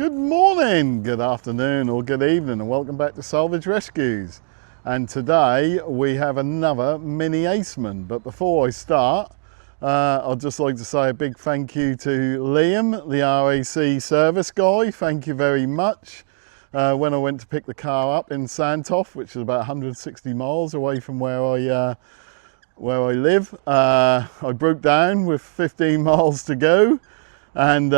Good morning, good afternoon or good evening and welcome back to Salvage Rescues. And today we have another Mini Aceman. But before I start, I'd just like to say a big thank you to Liam, the RAC service guy. Thank you very much. When I went to pick the car up in Sandtoft, which is about 160 miles away from where I live, I broke down with 15 miles to go, and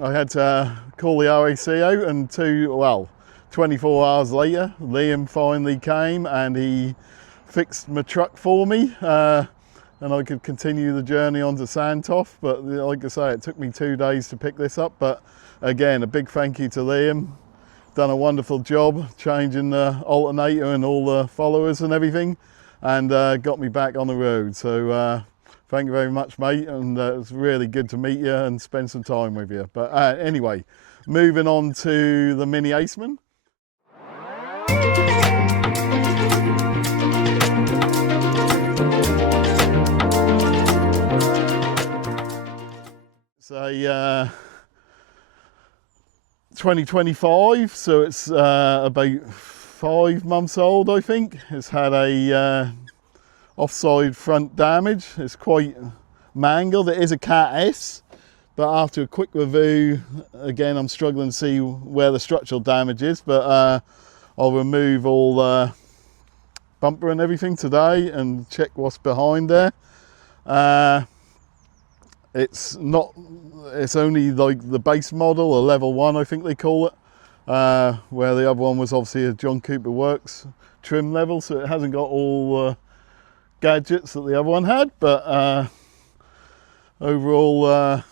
I had to call the RAC out, and 24 hours later, Liam finally came and he fixed my truck for me, and I could continue the journey onto Sandtoft. But like I say, it took me 2 days to pick this up. But again, a big thank you to Liam. Done a wonderful job changing the alternator and all the followers and everything, and got me back on the road. So thank you very much, mate, and it's really good to meet you and spend some time with you. But anyway, moving on to the Mini Aceman. It's a 2025, so it's about 5 months old, I think. It's had a offside front damage. It's quite mangled. It is a Cat S, but after a quick review, again, I'm struggling to see where the structural damage is, but I'll remove all the bumper and everything today and check what's behind there. It's only like the base model, a level 1 I think they call it, where the other one was obviously a John Cooper Works trim level, so it hasn't got all gadgets that the other one had, but overall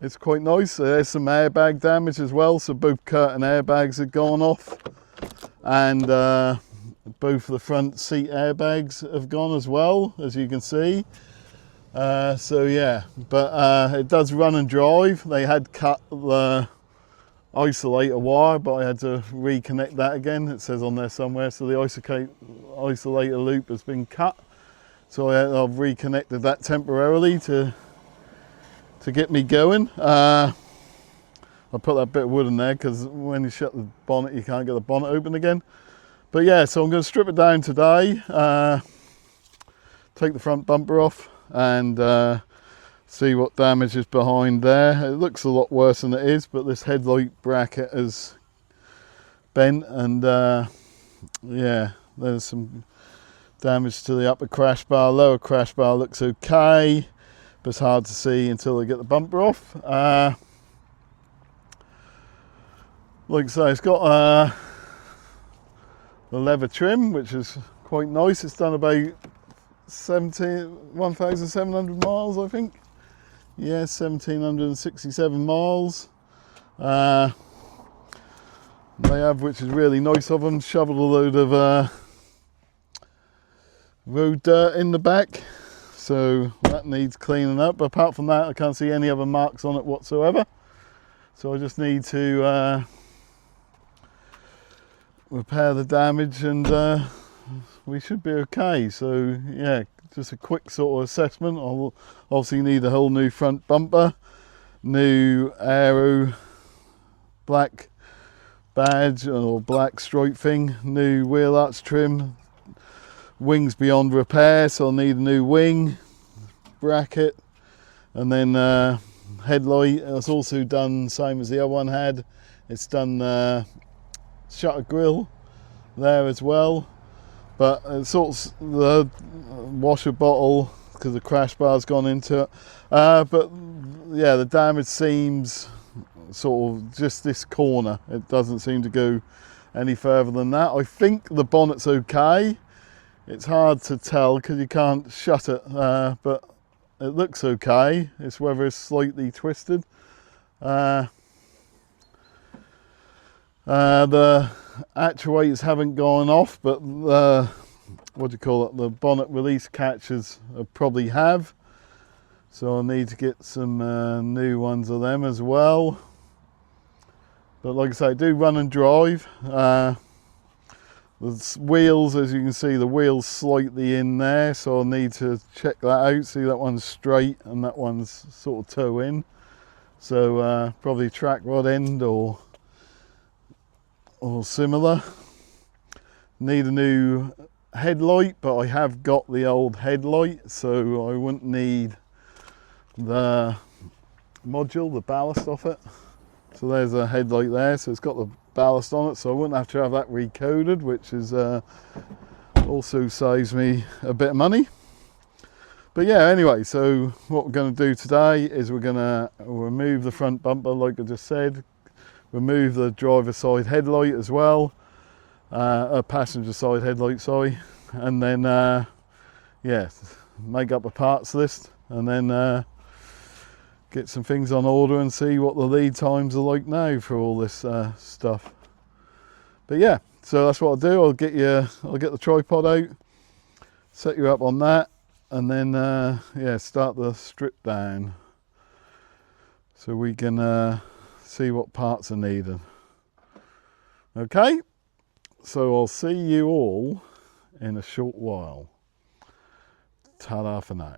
it's quite nice. There's some airbag damage as well, so both curtain airbags have gone off, and both the front seat airbags have gone as well, as you can see. So yeah, but it does run and drive. They had cut the isolator wire, but I had to reconnect that again. It says on there somewhere, so the isolator loop has been cut. So I've reconnected that temporarily to get me going. I put that bit of wood in there because when you shut the bonnet, you can't get the bonnet open again. But yeah, so I'm going to strip it down today, take the front bumper off, and see what damage is behind there. It looks a lot worse than it is, but this headlight bracket is bent, and yeah, there's some damage to the upper crash bar. Lower crash bar looks okay, but it's hard to see until I get the bumper off. Like I say, it's got the leather trim, which is quite nice. It's done about 1,700 miles, I think. Yeah, 1,767 miles. They have, which is really nice of them, shoveled a load of road dirt in the back, so that needs cleaning up. But apart from that, I can't see any other marks on it whatsoever, so I just need to repair the damage, and we should be okay. So yeah, just a quick sort of assessment. I'll obviously need a whole new front bumper, new aero black badge or black stripe thing, new wheel arch trim, wings beyond repair, so I'll need a new wing bracket, and then headlight. It's also done same as the other one had. It's done shutter grille there as well, but it's sort of the washer bottle because the crash bar's gone into it. But yeah, the damage seems sort of just this corner. It doesn't seem to go any further than that. I think the bonnet's okay. It's hard to tell because you can't shut it, but it looks okay. It's whether it's slightly twisted. The actuators haven't gone off, but what do you call it? The bonnet release catches probably have. So I'll need to get some new ones of them as well. But like I say, I do run and drive. The wheels, as you can see, the wheel's slightly in there, so I'll need to check that out. See, that one's straight and that one's sort of toe in. So probably track rod end or similar. Need a new headlight, but I have got the old headlight, so I wouldn't need the module, the ballast off it. So there's a headlight there, so it's got the ballast on it, so I wouldn't have to have that recoded, which is also saves me a bit of money. But yeah, anyway, so what we're going to do today is we're going to remove the front bumper, like I just said, remove the driver side headlight as well, a passenger side headlight, sorry, and then yeah, make up a parts list, and then get some things on order and see what the lead times are like now for all this stuff. But yeah, so that's what I'll do. I'll get the tripod out, set you up on that, and then yeah, start the strip down so we can see what parts are needed. Okay, so I'll see you all in a short while. Ta-da for now.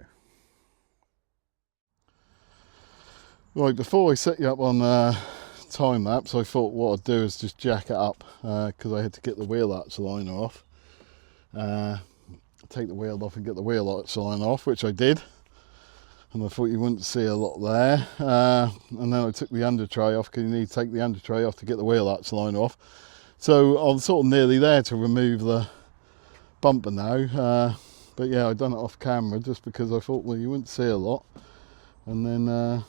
Right, before I set you up on time lapse, I thought what I'd do is just jack it up because I had to get the wheel arch liner off. Take the wheel off and get the wheel arch liner off, which I did. And I thought you wouldn't see a lot there. And then I took the under tray off because you need to take the under tray off to get the wheel arch liner off. So I'm sort of nearly there to remove the bumper now. But yeah, I've done it off camera just because I thought, well, you wouldn't see a lot. And then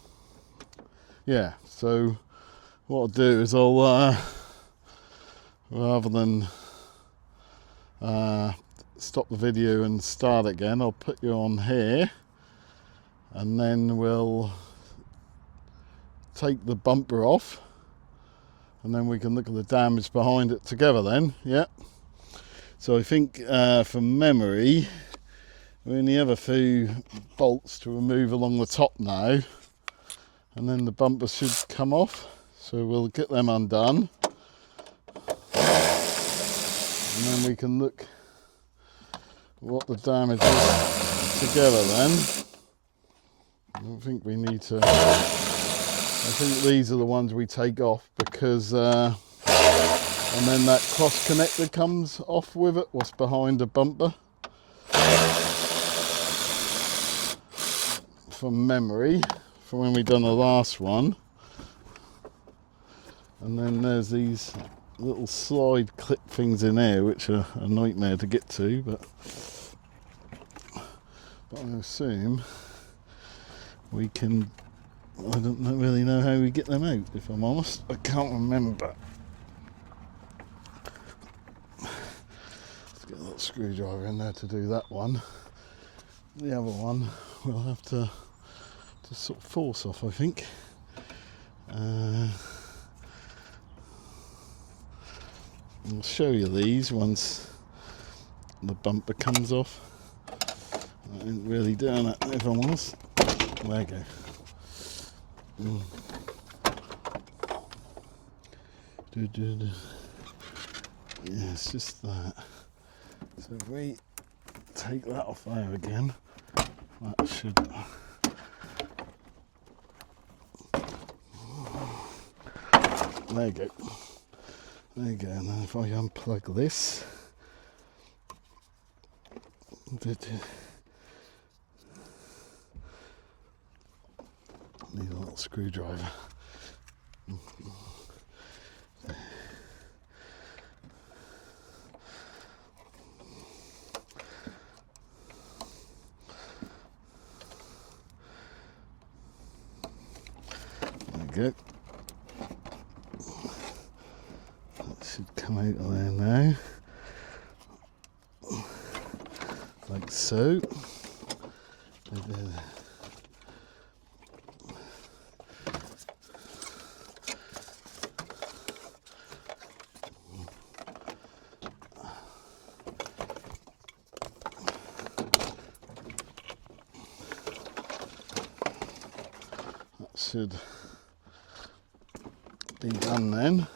yeah, so what I'll do is I'll rather than stop the video and start again, I'll put you on here, and then we'll take the bumper off, and then we can look at the damage behind it together then. Yeah, so I think from memory we only have a few bolts to remove along the top now, and then the bumper should come off, so we'll get them undone, and then we can look what the damage is together then. I don't think we need to, I think these are the ones we take off because and then that cross connector comes off with it, what's behind the bumper, from memory, from when we done the last one. And then there's these little slide clip things in there which are a nightmare to get to, but I assume we can. I don't really know how we get them out, if I'm honest. I can't remember. Let's get a little screwdriver in there to do that one. The other one we'll have to sort of force off, I think. I'll show you these once the bumper comes off. I ain't really doing it, if I'm honest. There you go. Yeah, it's just that. So if we take that off there again, that should. There you go. There you go. And then if I unplug this. Need a little screwdriver. There we go. That should come out of there now. Like so. Should be done then.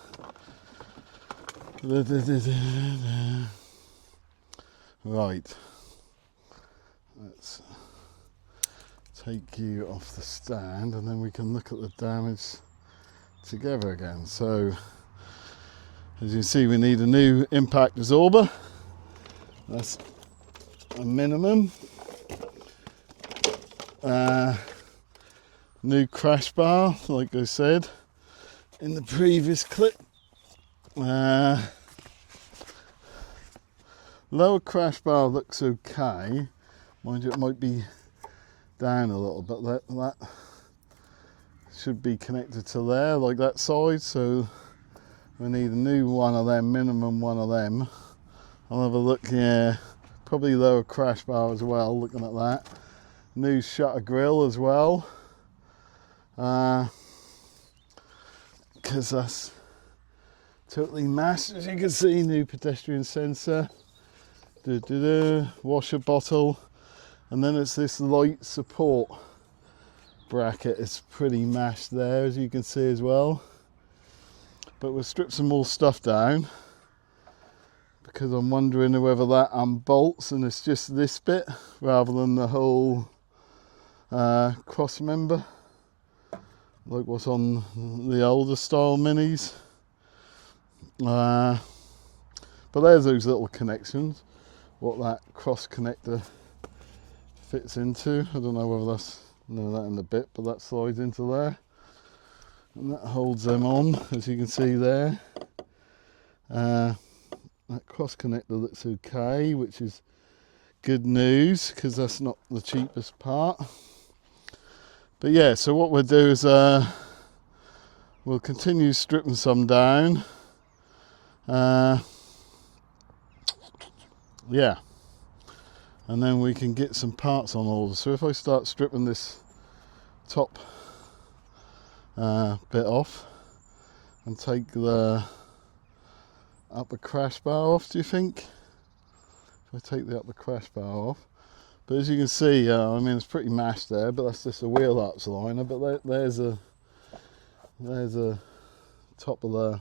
Right, let's take you off the stand and then we can look at the damage together again. So as you can see, we need a new impact absorber. That's a minimum. New crash bar, like I said in the previous clip. Lower crash bar looks okay. Mind you, it might be down a little, but that should be connected to there, like that side. So we need a new one of them, minimum one of them. I'll have a look. Yeah, probably lower crash bar as well, looking at that. New shutter grille as well, because that's totally mashed, as you can see. New pedestrian sensor, washer bottle, and then it's this light support bracket. It's pretty mashed there, as you can see as well. But we'll strip some more stuff down, because I'm wondering whether that unbolts and it's just this bit rather than the whole cross member, like what's on the older style minis. But there's those little connections, what that cross connector fits into. I don't know whether that's, no, that in the bit, but that slides into there and that holds them on, as you can see there. That cross connector looks okay, which is good news, because that's not the cheapest part. But yeah, so what we'll do is we'll continue stripping some down. Yeah, and then we can get some parts on order. So if I start stripping this top bit off and take the upper crash bar off, do you think? If I take the upper crash bar off, but as you can see, I mean, it's pretty mashed there, but that's just a wheel arch liner. But there's a top of the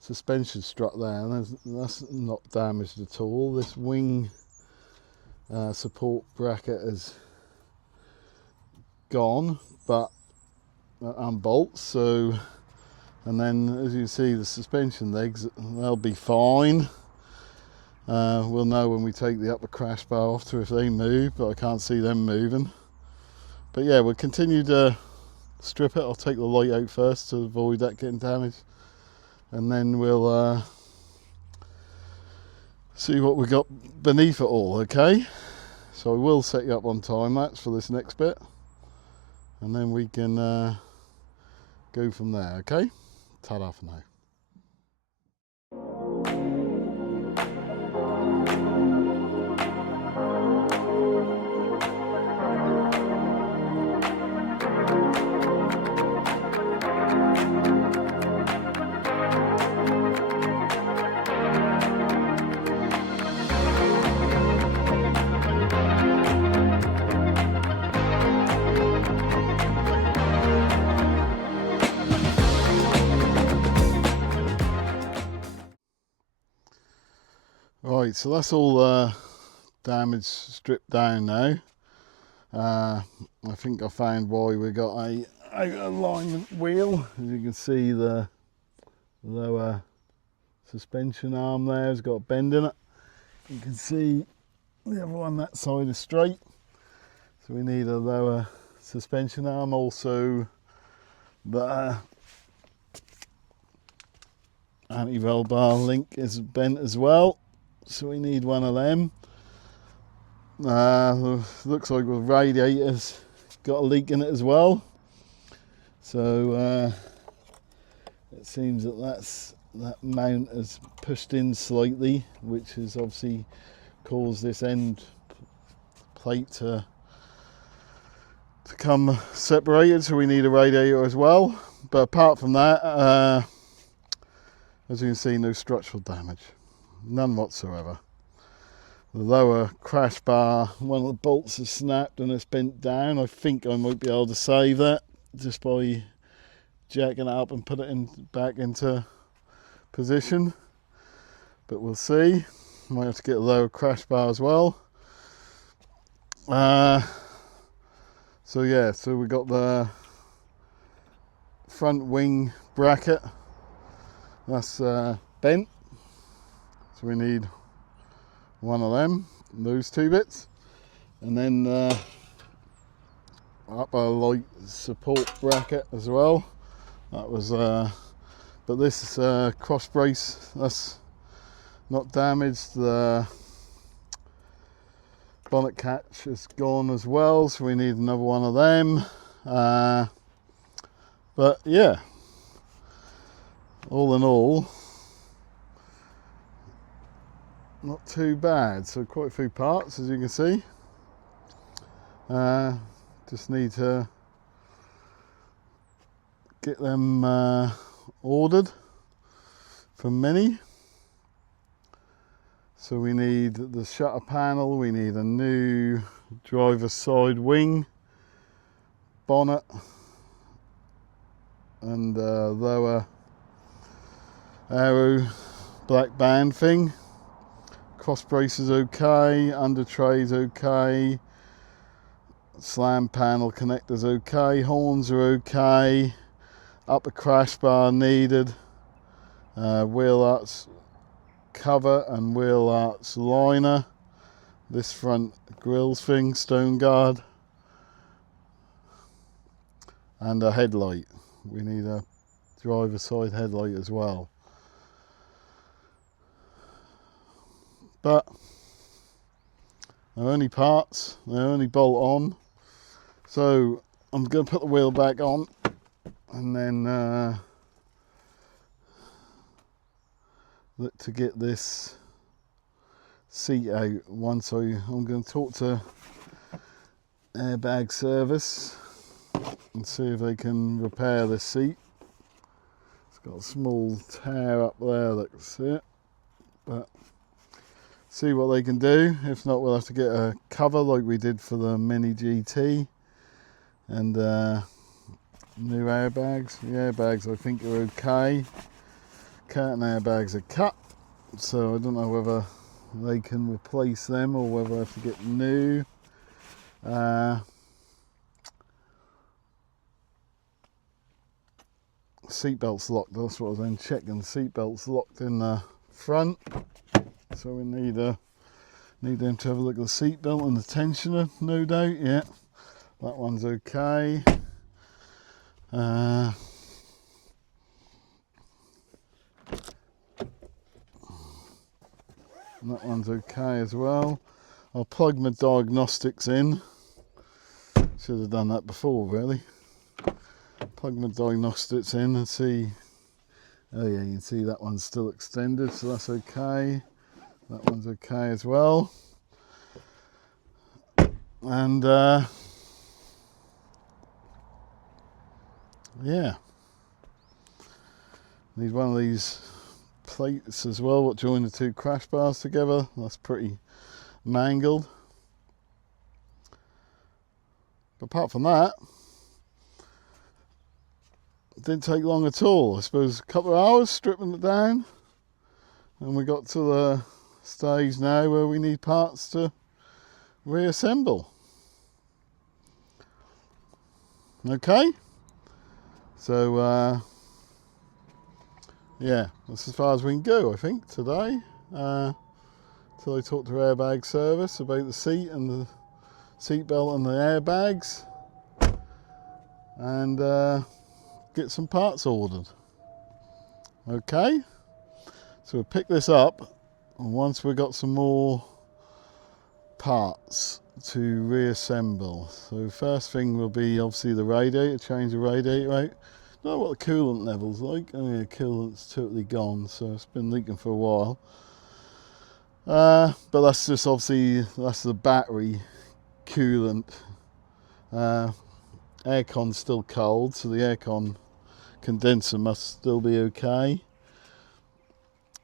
suspension strut there, and that's not damaged at all. This wing support bracket is gone, but unbolts. So, and then as you see, the suspension legs, they'll be fine. We'll know when we take the upper crash bar off to if they move, but I can't see them moving. But yeah, we'll continue to strip it. I'll take the light out first to avoid that getting damaged, and then we'll see what we got beneath it all. Okay, so I will set you up on time lapse for this next bit, and then we can go from there. Okay, ta-da for now. Right, so that's all damage stripped down now. I think I found why we got a alignment wheel. As you can see, the lower suspension arm there has got a bend in it. You can see the other one, that side is straight. So we need a lower suspension arm. Also, the anti-roll bar link is bent as well. So we need one of them. Looks like the radiator's got a leak in it as well. So it seems that mount is pushed in slightly, which has obviously caused this end plate to come separated. So we need a radiator as well. But apart from that, as you can see, no structural damage. None whatsoever. The lower crash bar, one of the bolts is snapped and it's bent down. I think I might be able to save that just by jacking it up and put it back into position. But we'll see. Might have to get a lower crash bar as well. So yeah, so we got the front wing bracket, that's bent, so we need one of them, those two bits, and then upper light support bracket as well. That was but this cross brace, that's not damaged. The bonnet catch is gone as well, so we need another one of them. But yeah, all in all, not too bad. So quite a few parts, as you can see. Just need to get them ordered from MINI. So we need the shutter panel, we need a new driver's side wing, bonnet, and lower aero black band thing. Cross brace is okay, under tray is okay, slam panel connectors okay, horns are okay, upper crash bar needed, wheel arts cover and wheel arts liner, this front grills thing, stone guard, and a headlight. We need a driver side headlight as well. But they're only parts, they only bolt on. So I'm going to put the wheel back on and then look to get this seat out. Once I'm going to talk to airbag service and see if they can repair this seat. It's got a small tear up there, that's it, but see what they can do. If not, we'll have to get a cover like we did for the Mini GT, and new airbags. The airbags I think are okay. Curtain airbags are cut, so I don't know whether they can replace them or whether I have to get new. Seatbelt's locked, that's what I was then checking. Seatbelt's locked in the front, so we need them to have a look at the seatbelt and the tensioner, no doubt. Yeah, that one's okay. That one's okay as well. I'll plug my diagnostics in. Should have done that before, really. Plug my diagnostics in and see. Oh yeah, you can see that one's still extended, so that's okay. That one's okay as well. And yeah, need one of these plates as well, what join the two crash bars together. That's pretty mangled. But apart from that, it didn't take long at all. I suppose a couple of hours stripping it down, and we got to the stage now where we need parts to reassemble. Okay, so yeah, that's as far as we can go, I think, today. Till I talk to airbag service about the seat and the seatbelt and the airbags, and get some parts ordered. Okay, so we'll pick this up once we've got some more parts to reassemble. So first thing will be obviously the radiator, change the radiator out. Don't know what the coolant level's like. Oh yeah, coolant's totally gone, so it's been leaking for a while. But that's just obviously, that's the battery coolant. Aircon's still cold, so the aircon condenser must still be okay.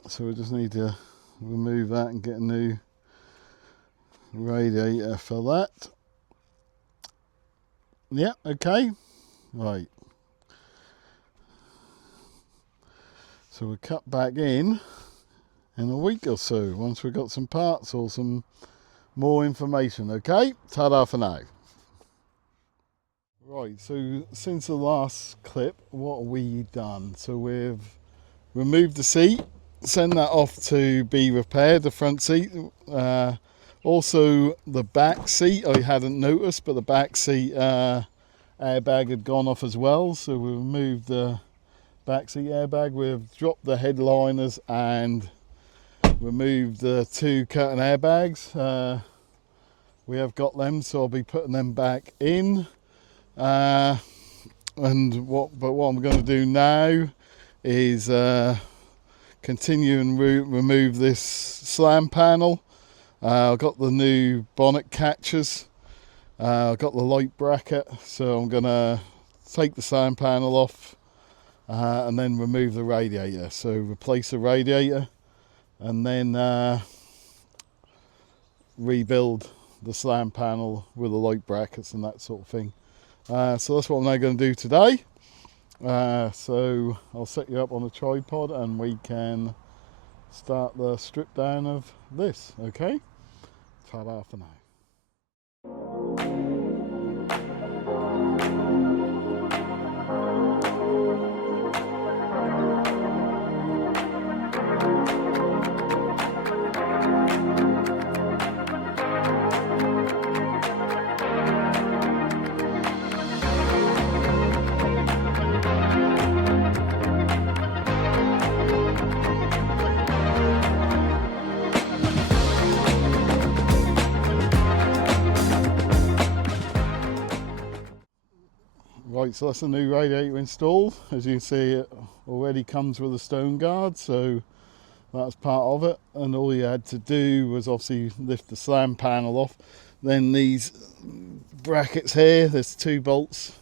So we just need to remove that and get a new radiator for that. Yeah, okay, right. So we'll cut back in a week or so once we've got some parts or some more information. Okay, ta-da for now. Right, so since the last clip, what have we done? So we've removed the seat, sent that off to be repaired, the front seat. Also the back seat, I hadn't noticed, but the back seat airbag had gone off as well. So we removed the back seat airbag, we've dropped the headliners and removed the two curtain airbags. We have got them, so I'll be putting them back in. What I'm going to do now is continue and remove this slam panel. I've got the new bonnet catchers. I've got the light bracket, so I'm going to take the slam panel off and then remove the radiator. So replace the radiator and then rebuild the slam panel with the light brackets and that sort of thing. So that's what I'm now going to do today. So I'll set you up on a tripod and we can start the strip down of this. Okay, ta-da for now. Right, so that's the new radiator installed. As you can see, it already comes with a stone guard, so that's part of it. And all you had to do was obviously lift the slam panel off. Then these brackets here, there's two bolts,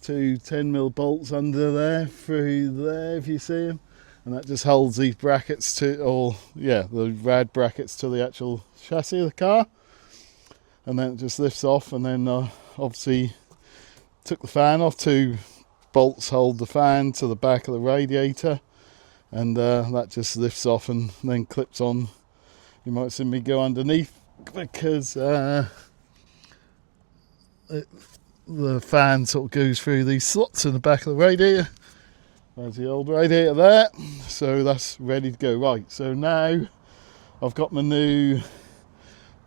two 10mm bolts under there, through there if you see them. And that just holds these brackets to, the rad brackets to the actual chassis of the car. And then it just lifts off, and then obviously took the fan off. Two bolts hold the fan to the back of the radiator, and that just lifts off and then clips on. You might see me go underneath because the fan sort of goes through these slots in the back of the radiator. There's the old radiator there, so that's ready to go. Right, so now I've got my new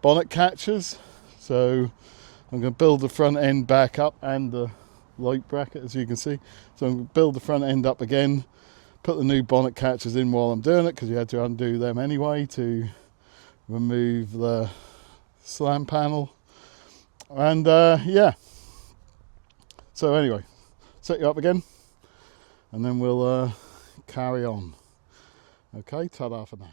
bonnet catchers, so I'm going to build the front end back up and the light bracket, as you can see. So I'm going to build the front end up again, put the new bonnet catchers in while I'm doing it, because you had to undo them anyway to remove the slam panel. And yeah, so anyway, set you up again and then we'll carry on. Okay, ta-da for now.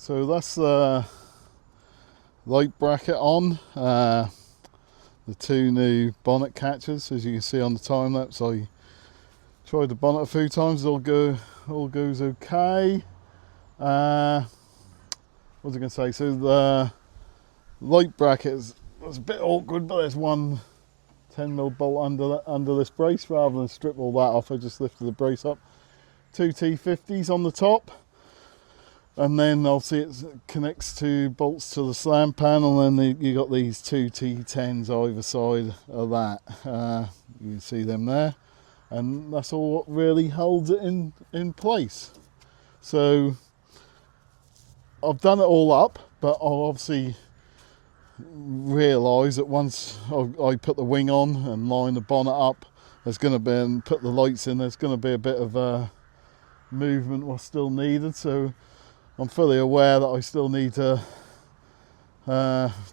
So that's the light bracket on, the two new bonnet catchers, as you can see on the time lapse. I tried the bonnet a few times, all goes okay. What was I going to say? So the light bracket was a bit awkward, but there's one 10mm bolt under this brace. Rather than strip all that off, I just lifted the brace up. Two T50s on the top. And then obviously it connects to bolts to the slam panel, and then you got these two T10s either side of that. You can see them there, and that's all what really holds it in place. So I've done it all up, but I've obviously realised that once I put the wing on and line the bonnet up, there's going to be, and put the lights in, there's going to be a bit of movement what's still needed. So I'm fully aware that I still need to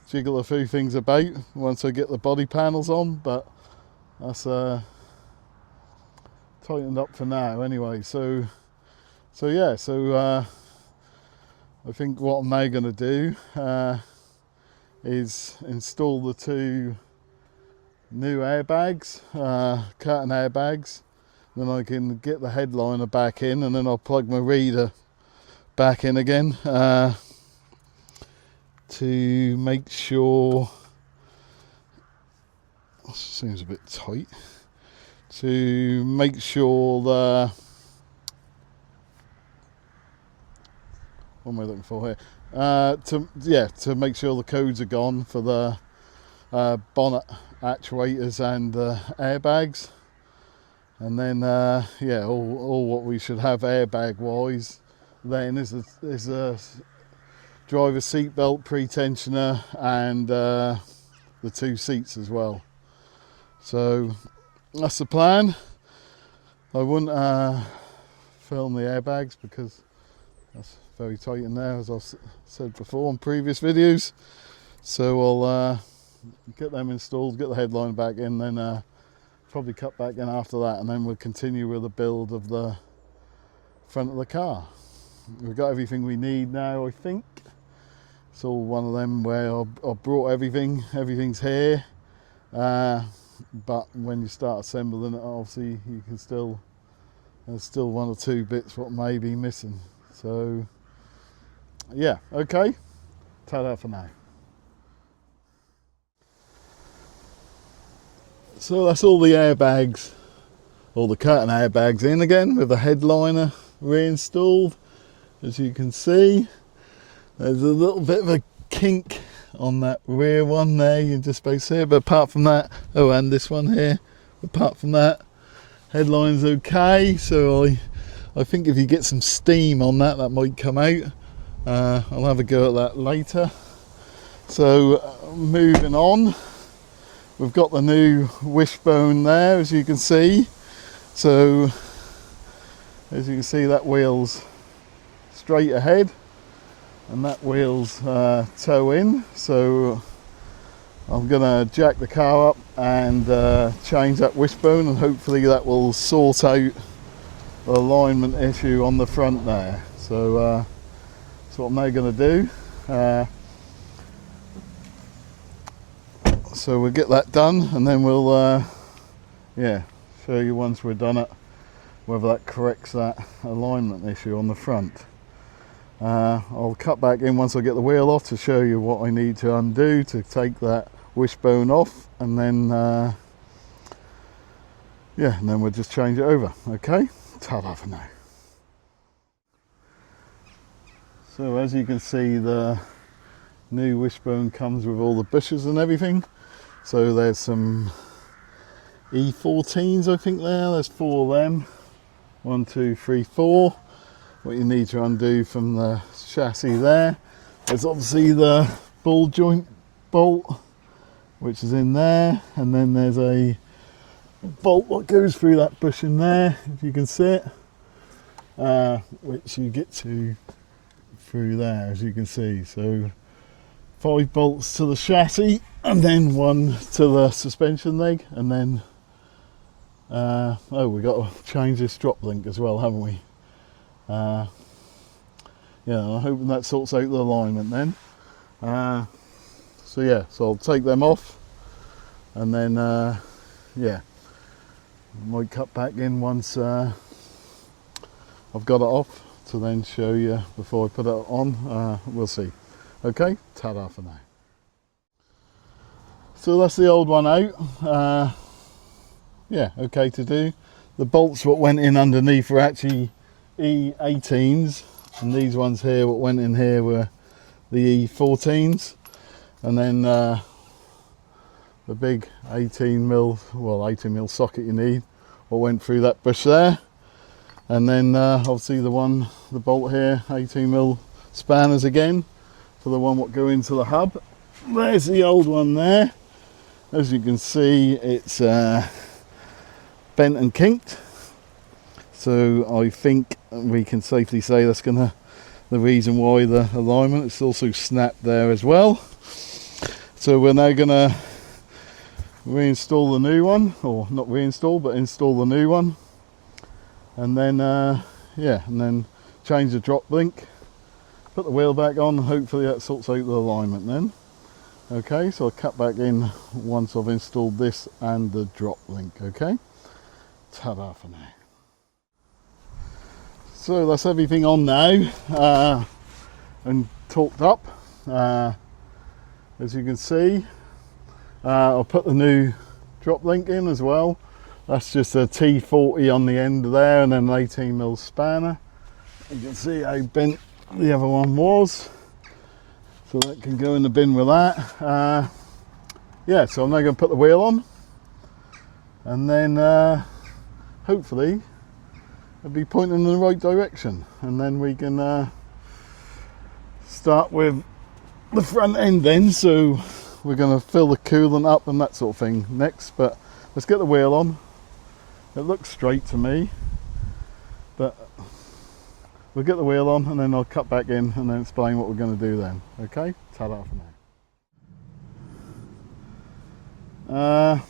jiggle a few things about once I get the body panels on, but that's tightened up for now anyway. So yeah, I think what I'm now going to do is install the 2 new airbags, curtain airbags. Then I can get the headliner back in, and then I'll plug my reader back in again to make sure, seems a bit tight, to make sure the, what am I looking for here? To make sure the codes are gone for the bonnet actuators and airbags, and then all what we should have airbag wise then is a driver seat belt pre-tensioner and the 2 seats as well. So that's the plan. I wouldn't film the airbags because that's very tight in there, as I've said before in previous videos. So I'll get them installed, get the headliner back in, then probably cut back in after that, and then we'll continue with the build of the front of the car. We've got everything we need now, I think. It's all one of them where I've brought everything's here, but when you start assembling it, obviously you can there's still 1 or 2 bits what may be missing. So yeah, okay, ta-da for now. So that's all the airbags, all the curtain airbags in again with the headliner reinstalled. As you can see, there's a little bit of a kink on that rear one there, you can just about see it, but apart from that, oh, and this one here, apart from that, headline's okay. So I think if you get some steam on that, that might come out. I'll have a go at that later. So moving on, we've got the new wishbone there, as you can see. So as you can see, that wheel's straight ahead and that wheel's toe in. So I'm gonna jack the car up and change that wishbone, and hopefully that will sort out the alignment issue on the front there. So that's what I'm now gonna do. So we'll get that done, and then we'll show you once we're done it whether that corrects that alignment issue on the front. I'll cut back in once I get the wheel off to show you what I need to undo to take that wishbone off, and then and then we'll just change it over. Okay, ta-da for now. So as you can see, the new wishbone comes with all the bushes and everything. So there's some E14s, I think there's 4 of them. 1, 2, 3, 4. What you need to undo from the chassis there. There's obviously the ball joint bolt, which is in there, and then there's a bolt that goes through that bush in there, if you can see it, which you get to through there, as you can see. So 5 bolts to the chassis, and then 1 to the suspension leg, and then we've got to change this drop link as well, haven't we? I'm hoping that sorts out the alignment then. So I'll take them off, and then might cut back in once I've got it off to then show you before I put it on. We'll see. Okay, ta-da for now. So that's the old one out. Okay to do. The bolts what went in underneath were actually E18s, and these ones here what went in here were the E14s, and then the big 18mm socket you need what went through that bush there, and then obviously the bolt here, 18mm spanners again for the one what go into the hub. There's the old one there. As you can see, it's bent and kinked. So I think we can safely say that's the reason why the alignment is also snapped there as well. So we're now gonna reinstall the new one, or not reinstall but install the new one, and then yeah, and then change the drop link, put the wheel back on. Hopefully that sorts out the alignment then. Okay, so I'll cut back in once I've installed this and the drop link. Okay, ta-da for now. So that's everything on now and torqued up. As you can see, I'll put the new drop link in as well. That's just a T40 on the end there, and then an 18mm spanner. You can see how bent the other one was, so that can go in the bin with that. Yeah, so I'm now going to put the wheel on, and then hopefully it'll be pointing in the right direction, and then we can start with the front end then. So we're going to fill the coolant up and that sort of thing next, but let's get the wheel on. It looks straight to me, but we'll get the wheel on and then I'll cut back in and then explain what we're going to do then. Okay, ta-da for now.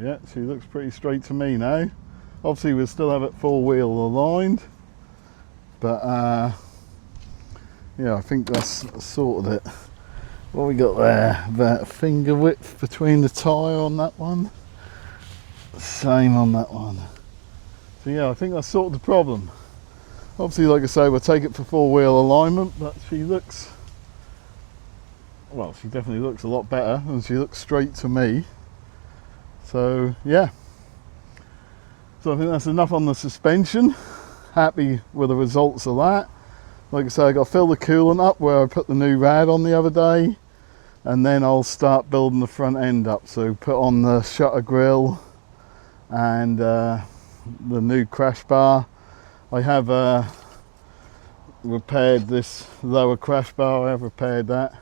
Yeah, she looks pretty straight to me now. Obviously we'll still have it four wheel aligned, but yeah, I think that's sorted it. What we got there, about finger width between the tyre on that one, same on that one. So yeah, I think that's sorted the problem. Obviously, like I say, we'll take it for four wheel alignment, but she looks, well, she definitely looks a lot better, and she looks straight to me. So yeah, so I think that's enough on the suspension. Happy with the results of that. Like I say, I got to fill the coolant up where I put the new rad on the other day, and then I'll start building the front end up. So put on the shutter grille and the new crash bar. I have repaired this lower crash bar. I have repaired that.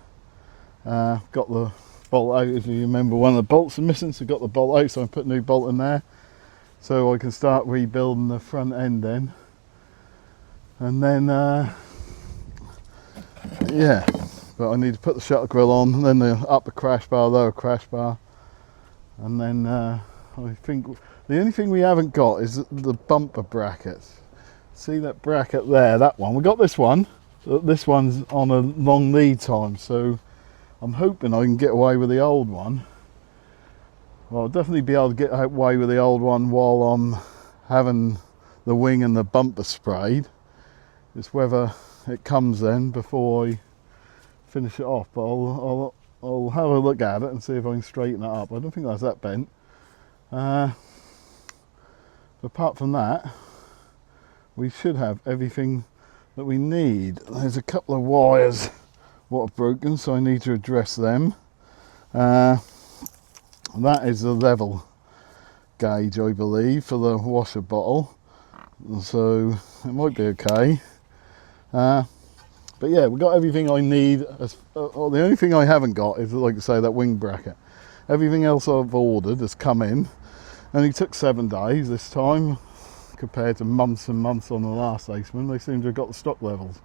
Got the bolt out. If you remember, one of the bolts are missing, so got the bolt out, so I put a new bolt in there so I can start rebuilding the front end then. And then yeah, but I need to put the shutter grille on, and then the upper crash bar, lower crash bar, and then I think the only thing we haven't got is the bumper brackets. See that bracket there, that one, we got this one. This one's on a long lead time, so I'm hoping I can get away with the old one. Well, I'll definitely be able to get away with the old one while I'm having the wing and the bumper sprayed. It's whether it comes then before I finish it off, but I'll have a look at it and see if I can straighten it up. I don't think that's that bent. Apart from that, we should have everything that we need. There's a couple of wires what are broken, so I need to address them. That is the level gauge, I believe, for the washer bottle, so it might be okay. But yeah, we've got everything I need. The only thing I haven't got is, like I say, that wing bracket. Everything else I've ordered has come in. Only took 7 days this time compared to months and months on the last Aceman. They seem to have got the stock levels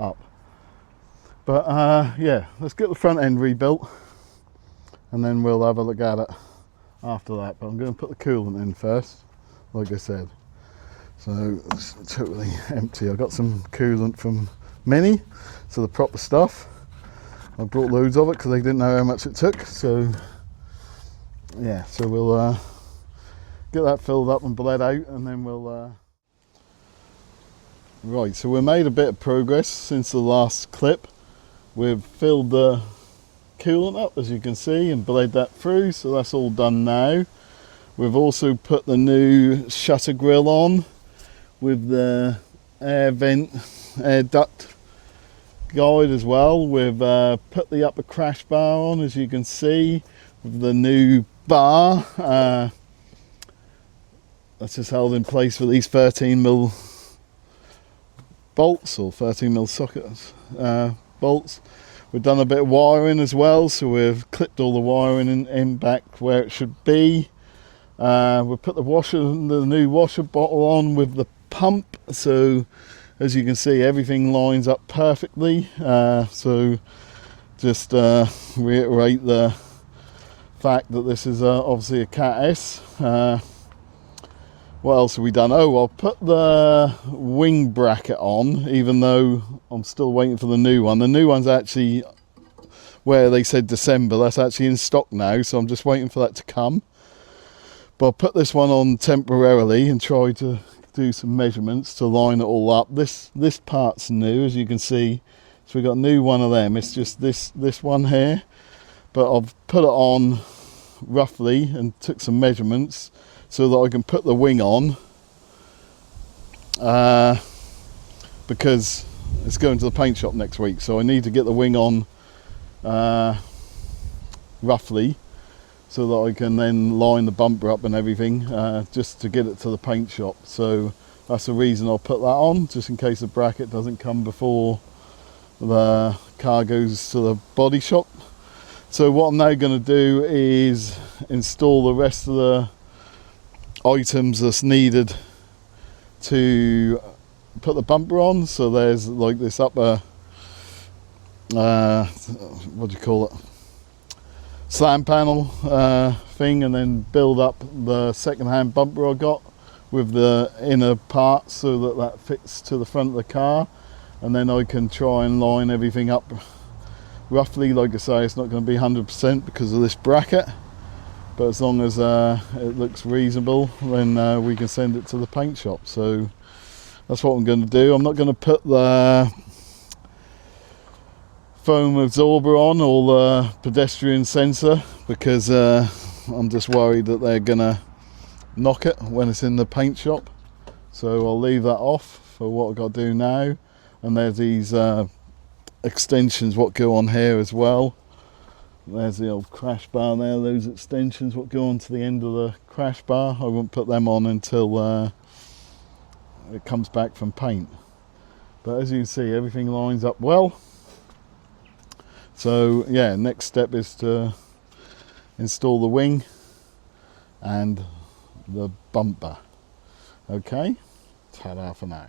up. But yeah, let's get the front end rebuilt and then we'll have a look at it after that. But I'm going to put the coolant in first, like I said. So it's totally empty. I got some coolant from MINI, so the proper stuff. I brought loads of it because they didn't know how much it took. So yeah, so we'll get that filled up and bled out, and then we'll right, so we made a bit of progress since the last clip. We've filled the coolant up, as you can see, and bled that through, so that's all done now. We've also put the new shutter grille on with the air duct guide as well. We've put the upper crash bar on, as you can see, with the new bar. That's just held in place with these 13mm bolts, or 13mm sockets bolts. We've done a bit of wiring as well, so we've clipped all the wiring in back where it should be. We've put the new washer bottle on with the pump, so as you can see everything lines up perfectly. So just reiterate the fact that this is obviously a Cat S. What else have we done? Oh, I'll put the wing bracket on, even though I'm still waiting for the new one. The new one's actually where they said December. That's actually in stock now, so I'm just waiting for that to come. But I'll put this one on temporarily and try to do some measurements to line it all up. This part's new, as you can see. So we've got a new one of them. It's just this one here. But I've put it on roughly and took some measurements so that I can put the wing on, because it's going to the paint shop next week, so I need to get the wing on roughly so that I can then line the bumper up and everything, just to get it to the paint shop. So that's the reason I'll put that on, just in case the bracket doesn't come before the car goes to the body shop. So what I'm now going to do is install the rest of the items that's needed to put the bumper on. So there's like this upper what do you call it, slam panel thing, and then build up the second-hand bumper I got with the inner part so that that fits to the front of the car, and then I can try and line everything up roughly. Like I say, it's not going to be 100% because of this bracket, but as long as it looks reasonable, then we can send it to the paint shop. So that's what I'm going to do. I'm not going to put the foam absorber on or the pedestrian sensor because I'm just worried that they're going to knock it when it's in the paint shop. So I'll leave that off for what I've got to do now. And there's these extensions what go on here as well. There's the old crash bar there, those extensions what go on to the end of the crash bar. I won't put them on until it comes back from paint. But as you can see, everything lines up well. So yeah, next step is to install the wing and the bumper. Okay, ta-da for now.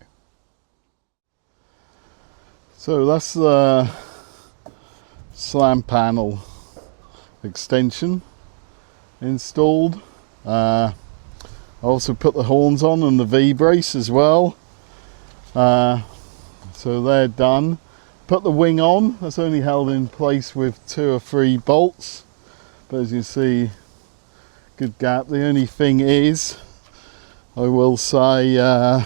So that's the slam panel extension installed. I also put the horns on and the V-brace as well. So they're done. Put the wing on. That's only held in place with 2 or 3 bolts, but as you see, good gap. The only thing is, I will say, the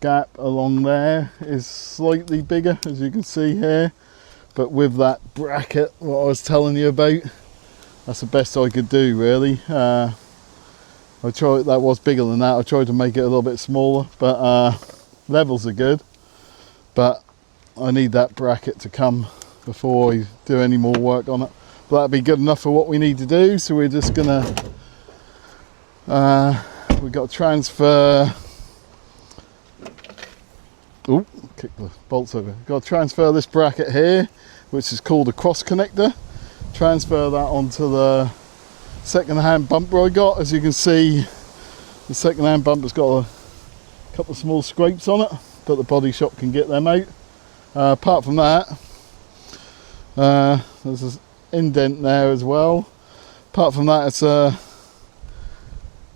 gap along there is slightly bigger, as you can see here, but with that bracket what I was telling you about, that's the best I could do really. I tried, that was bigger than that. I tried to make it a little bit smaller, but levels are good, but I need that bracket to come before I do any more work on it. But that'd be good enough for what we need to do. So we're just gonna we've got to transfer, oh, kick the bolts over. Got to transfer this bracket here, which is called a cross connector. Transfer that onto the second-hand bumper I got. As you can see, the second-hand bumper's got a couple of small scrapes on it, but the body shop can get them out. Apart from that, there's an indent there as well. Apart from that, it's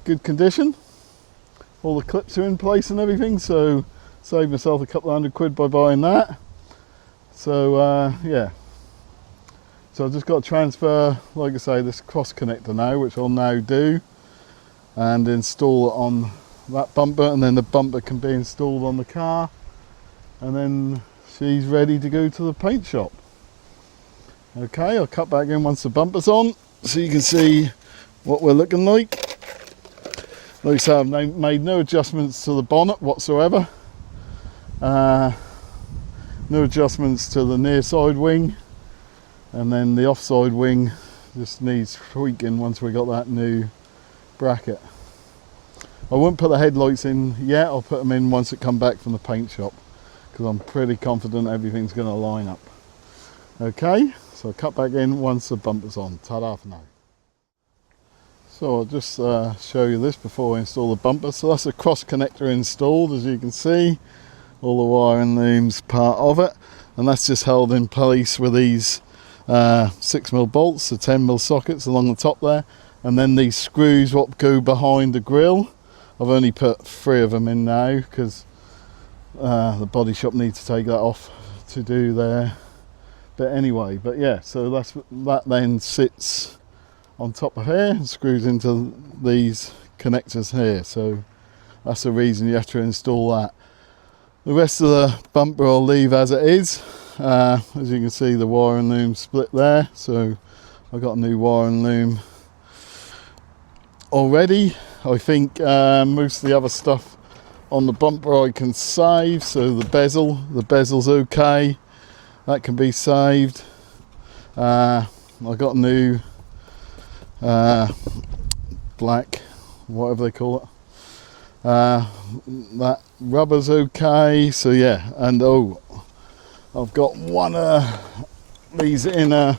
good condition. All the clips are in place and everything, so saved myself a couple of £100 by buying that. So yeah, so I've just got to transfer, like I say, this cross connector now, which I'll now do, and install it on that bumper, and then the bumper can be installed on the car, and then she's ready to go to the paint shop. Okay, I'll cut back in once the bumper's on so you can see what we're looking like. Like I say, I've made no adjustments to the bonnet whatsoever. No adjustments to the near side wing, and then the offside wing just needs tweaking once we got that new bracket. I won't put the headlights in yet, I'll put them in once it come back from the paint shop, because I'm pretty confident everything's going to line up. Okay, so I'll cut back in once the bumper's on. Ta-da for now. So I'll just show you this before I install the bumper. So that's a cross connector installed, as you can see. All the wiring loom's part of it, and that's just held in place with these 6mm bolts, the 10mm sockets along the top there, and then these screws what go behind the grille. I've only put 3 of them in now because the body shop needs to take that off to do their bit anyway. But yeah, so that then sits on top of here and screws into these connectors here, so that's the reason you have to install that. The rest of the bumper I'll leave as it is. As you can see, the wiring loom split there, so I've got a new wiring loom already. I think most of the other stuff on the bumper I can save, so the bezel's okay, that can be saved. I got a new black, whatever they call it, that rubber's okay, so yeah. And oh, I've got one of these inner,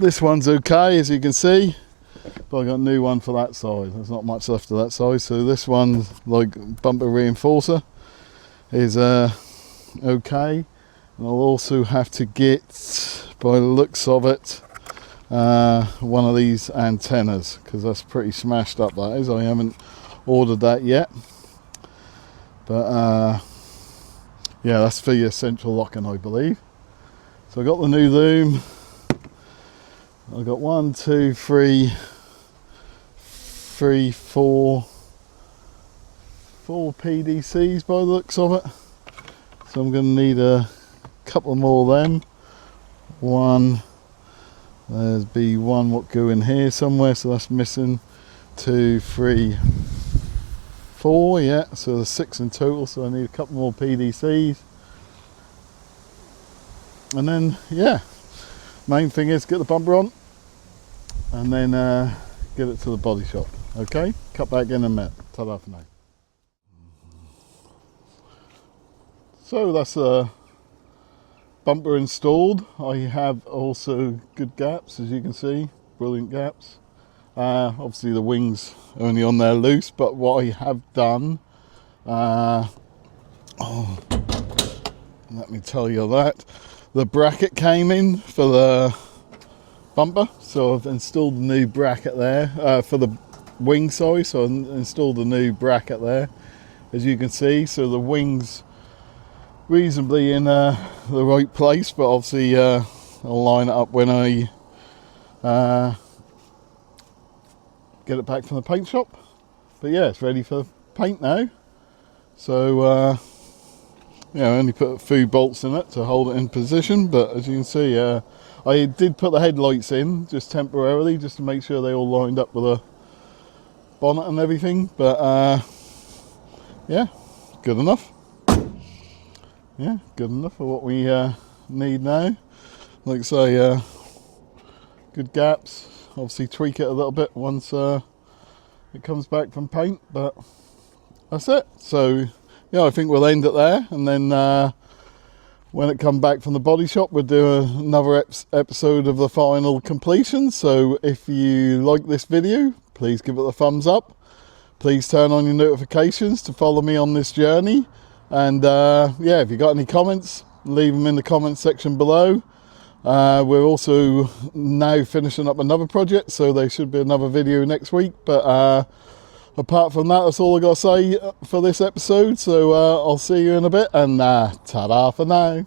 this one's okay, as you can see, but I got a new one for that side. There's not much left of that side, so this one, like bumper reinforcer, is okay. And I'll also have to get, by the looks of it, one of these antennas, because that's pretty smashed up, that is. I haven't ordered that yet, but yeah, that's for your central locking, I believe. So I got the new loom. I got 1, 2, 3, 4 PDCs by the looks of it, so I'm going to need a couple more of them. There's B1 what go in here somewhere, so that's missing. 2, 3, 4, yeah, so there's 6 in total, so I need a couple more PDCs. And then yeah, main thing is get the bumper on and then get it to the body shop. Okay, cut back in a minute. Ta-da for now. So that's a bumper installed. I have also good gaps, as you can see, brilliant gaps. Obviously the wings are only on there loose, but what I have done, let me tell you that, the bracket came in for the bumper, so I've installed a new bracket there, for the wing, sorry, so I've installed a new bracket there, as you can see, so the wings reasonably in the right place, but obviously I'll line it up when I get it back from the paint shop. But yeah, it's ready for paint now. So yeah, I only put a few bolts in it to hold it in position, but as you can see, I did put the headlights in just temporarily, just to make sure they all lined up with the bonnet and everything. But yeah, good enough. Yeah, good enough for what we need now. Like I say, good gaps. Obviously tweak it a little bit once it comes back from paint, but that's it. So yeah, I think we'll end it there, and then when it comes back from the body shop, we'll do another episode of the final completion. So if you like this video, please give it a thumbs up. Please turn on your notifications to follow me on this journey. And yeah, if you got any comments, leave them in the comment section below. We're also now finishing up another project, so there should be another video next week. But apart from that, that's all I got to say for this episode. So I'll see you in a bit, and ta-da for now.